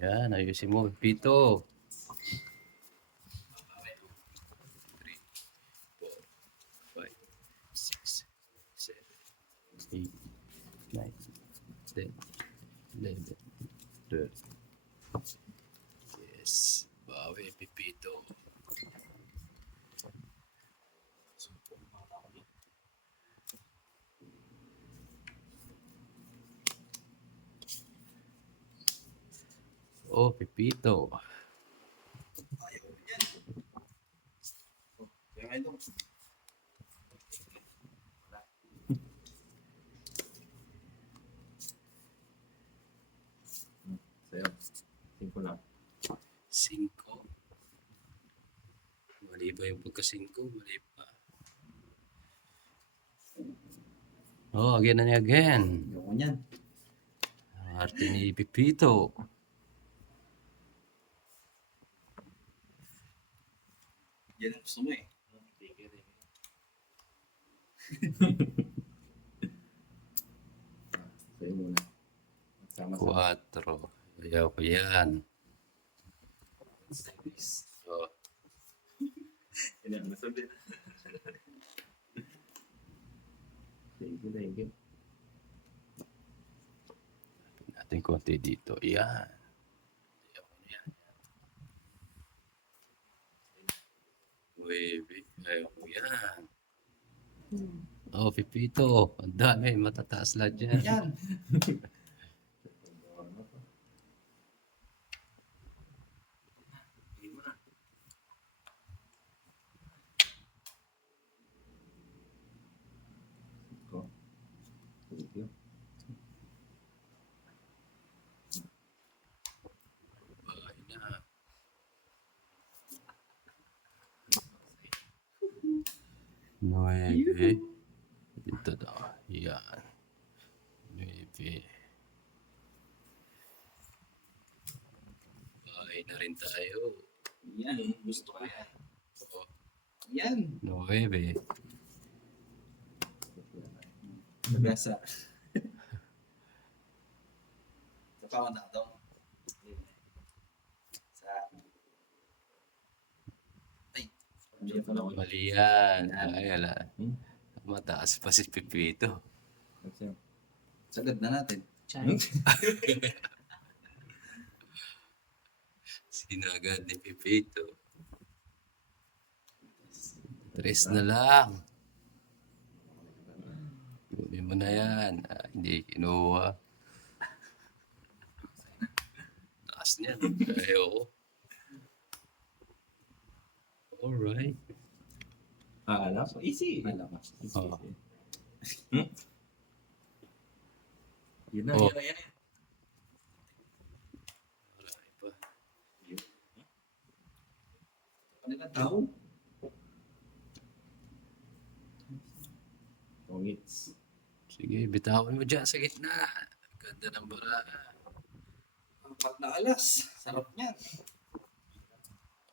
Yan, ayusin mo. Pito. Three, four, five, six, seven, eight, nine, ten, eleven, twelve. Yes. Bawi, pipito. Oh, pipito. Ayaw ko yan. Oh, kaya nga ito. Wala. Hmm, Sa'yo. Simple lang. Cinco. Mali ba yung pagka-cinco? Mali pa. Oh, again and again. Niyan. Ang arte ni Pipito. Yan ang gusto mo eh. Sa'yo muna. Sama sa Quatro. Ayaw ko yan. service. Oh, Yan ang nasabi. Thank you, thank you. natin konti dito. Yan. Ayaw ko yan. Ko yan. Oh, Pipito. Ang dami. Matataas lahat yan. Yan! Thank you. Bahay na. Nueve. Dito daw. Yan. Nueve. Bahay na rin tayo. Yan, gusto ko yan. Oh, Yan! Nueve. Nagasa. Sa kawan na ito. Sa... Ay! Mali yan. Ay, ala. Mataas pa si Pipito. Sagad na natin. Sinagad ni Pipito. Tres na lang. Gawin mo na yan. Ah, hindi kinuha. Taas niya. Ayoko. Alright. Ah, alam ko. Easy. Alam. Easy. Oo. Hmm? Yun na, Oh. yun na, yun na. Pa. Kanilang tao. Pongits. Sige, bitawan mo dyan sa gitna. Ganda ng bara. Apat na alas. Sarap niyan.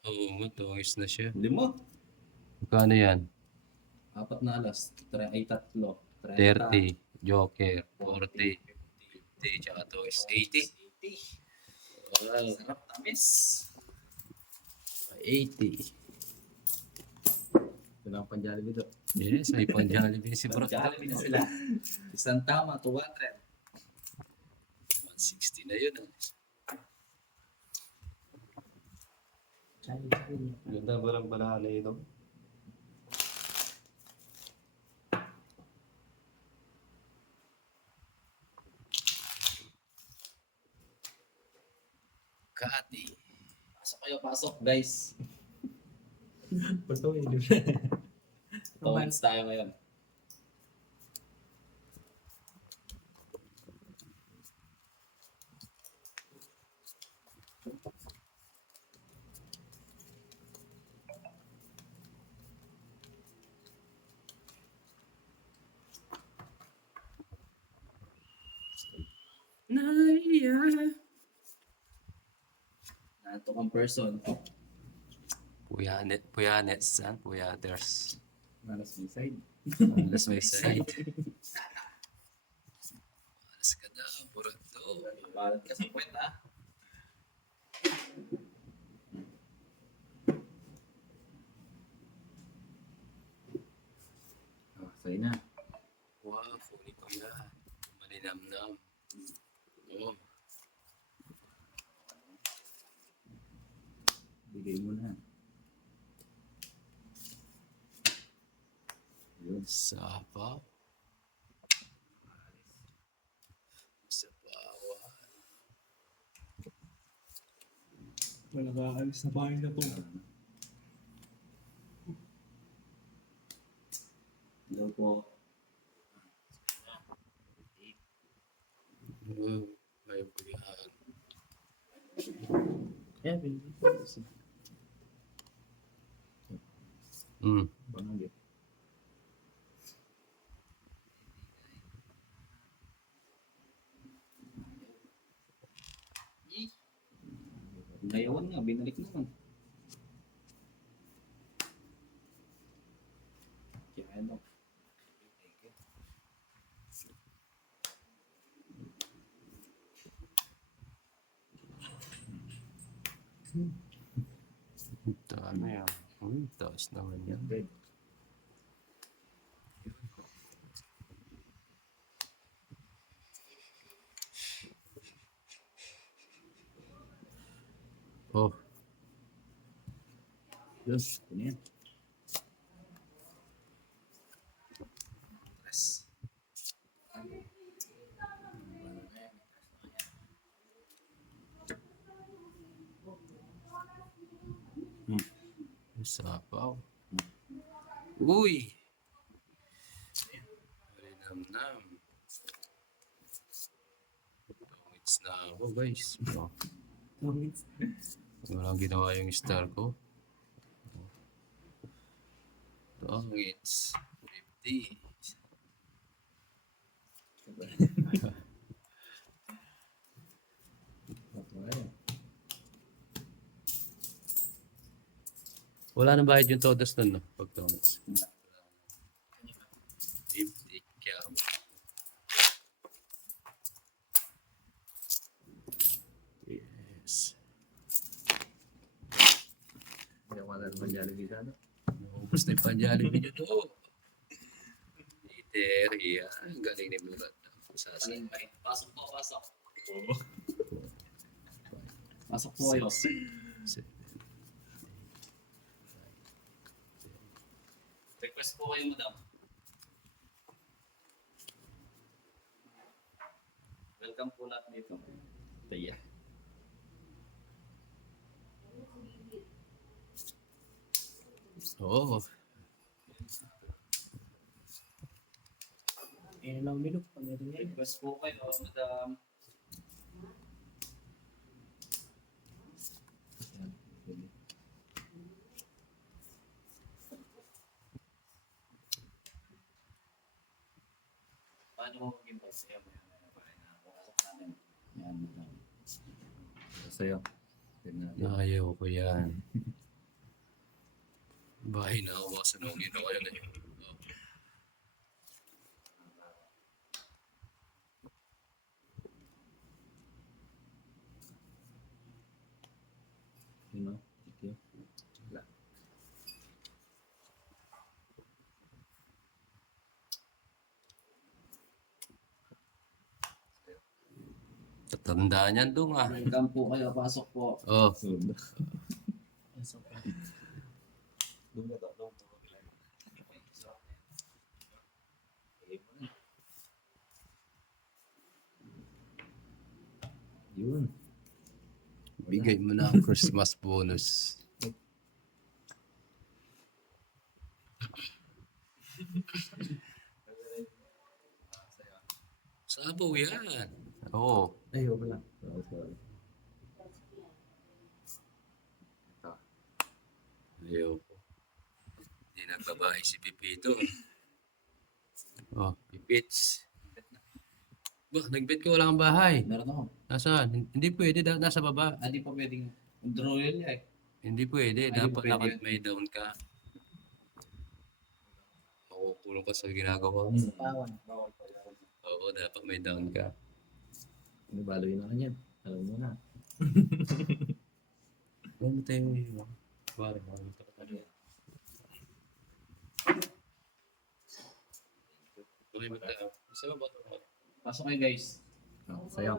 Oo, oh, tungis na siya. Lima. Magkano yan? Apat na alas. Tre ay tatlo. 30. Joker. 40. 50. Tsaka tungis. 80. Wow. Sarap tamis. 80. Ito lang pang Jollibee to. Yes, may pang Jollibee si Bro. Jollibee na sila. Isang tama, 200. 160 na yun. ah. Ganda ba lang pala na ito? Kati. Pasok kayo, pasok guys. Bato yun. Comments tayo ngayon. Naya. Nato kang person. Puyanet, puyanet, san? Puyaters. Malas may side. Alas may side. Alas ka na, burato. Balat ka sa kwenta. Oh, sa'yo na. Wow, fully ko yan. Malinamnam. Oh, Bigay mo na. Yun. sapaw. Sapawan. Wala ka, alis na bahay na to. Hello po. Oh, may bulihan. Yeah, ko. Hmm. Dayawan nga, binalik naman. Kaya ano? Dami yan. Uy, taas naman yan. Oh, Yun, yun yan. yes. Hmm. Sapaw. Uy! Malinamnam. Tongits na ako guys. Walang ginawa yung star ko. Tongits. 50. Wala na bayad yung todas nun, no? Pag tongits. 50. Kaya, yes. Kaya wala naman Jollibee sana. Panjollibee nyo to. Peter, yan. Galing ni Murat. Sasay. Pasok po, pasok. Pasok po kayo. Request po kayo, madam. Welcome po lahat dito. Taya. Oo. Eh, lang minok. Pag ito yan. Request po kayo, madam. Paano mo maging boss sa'yo? Na. Yan, madam. Sa'yo. Tignan. Ayaw ko yan. Bahay na ako. Sanungin ako yun eh. You. Wala. Tatandaan yan doon ah. Welcome po kayo. Pasok po. Oh, Yun. Bigay mo na ang Christmas bonus. Sabaw yan. Oo. Ay, wala. Ayaw ko. Hindi nagbabae si Pipito. Oh, Pipits. Ba, nagbit ka wala kang bahay. Meron ako. Nasaan? Hindi pwede, da- nasa baba. Ah, di pa pwedeng draw yun eh. Hindi pwede, Ay, dapat pwede dapat yun. may down ka. Makukulong ka sa ginagawa mo. Pa yan. Oo, dapat may down ka. Ano baloy na yan? Alam mo na. tayo. Pare, makikita ka tayo. Okay, ba tayo? Isa ba ito? Pasok kayo guys. Oh, sayo.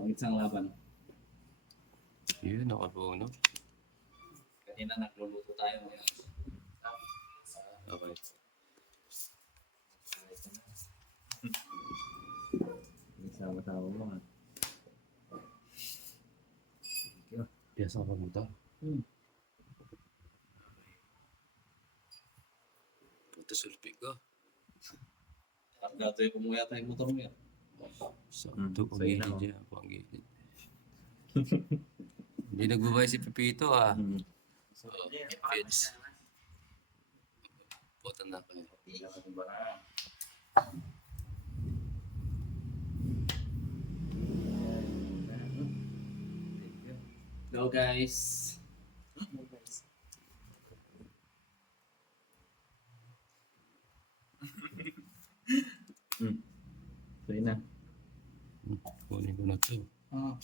Ang isang laban. Yun, nakabuno. Kanina nagluluto tayo. Okay. Sama-sama mo nga. Piyasa ka pumunta. Hmm. Punta sulpi ka. Kargado yung kumuya tayo motor mo yan. Sa Hmm, ito, sa ina, pagigilid oh. dyan. Pagigilid. Hindi nagbabay si Pipito ah. Hmm. So, kids. Puta na kayo. Go guys. Hmm. Sa'yo na. Hmm, Kunin ko na to. Ah.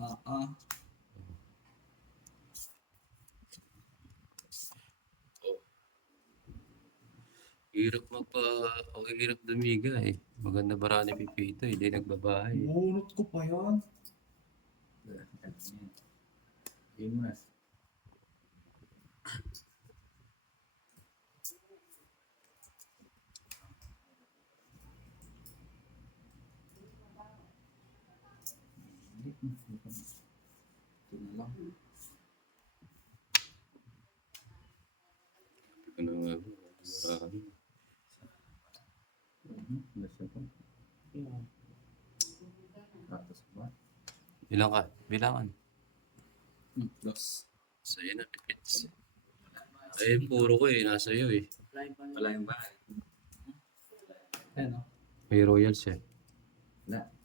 Ah, ah. Oh. Hirap magpa... O hirap dumiga eh. Maganda bara ni Pipito eh. Hindi nagbabahay. eh. Bunot ko pa yan. Game mo na. Ito na lang. Ito na nga. Marami. Mhm, nasa ko. Yan. Tapos ba? Bilang ka. Bilangan. Dos. Sa'yo na, Pipits. Ay, puro ko eh. Nasa iyo eh. Wala yung bahay. Ano? May royals eh. Wala.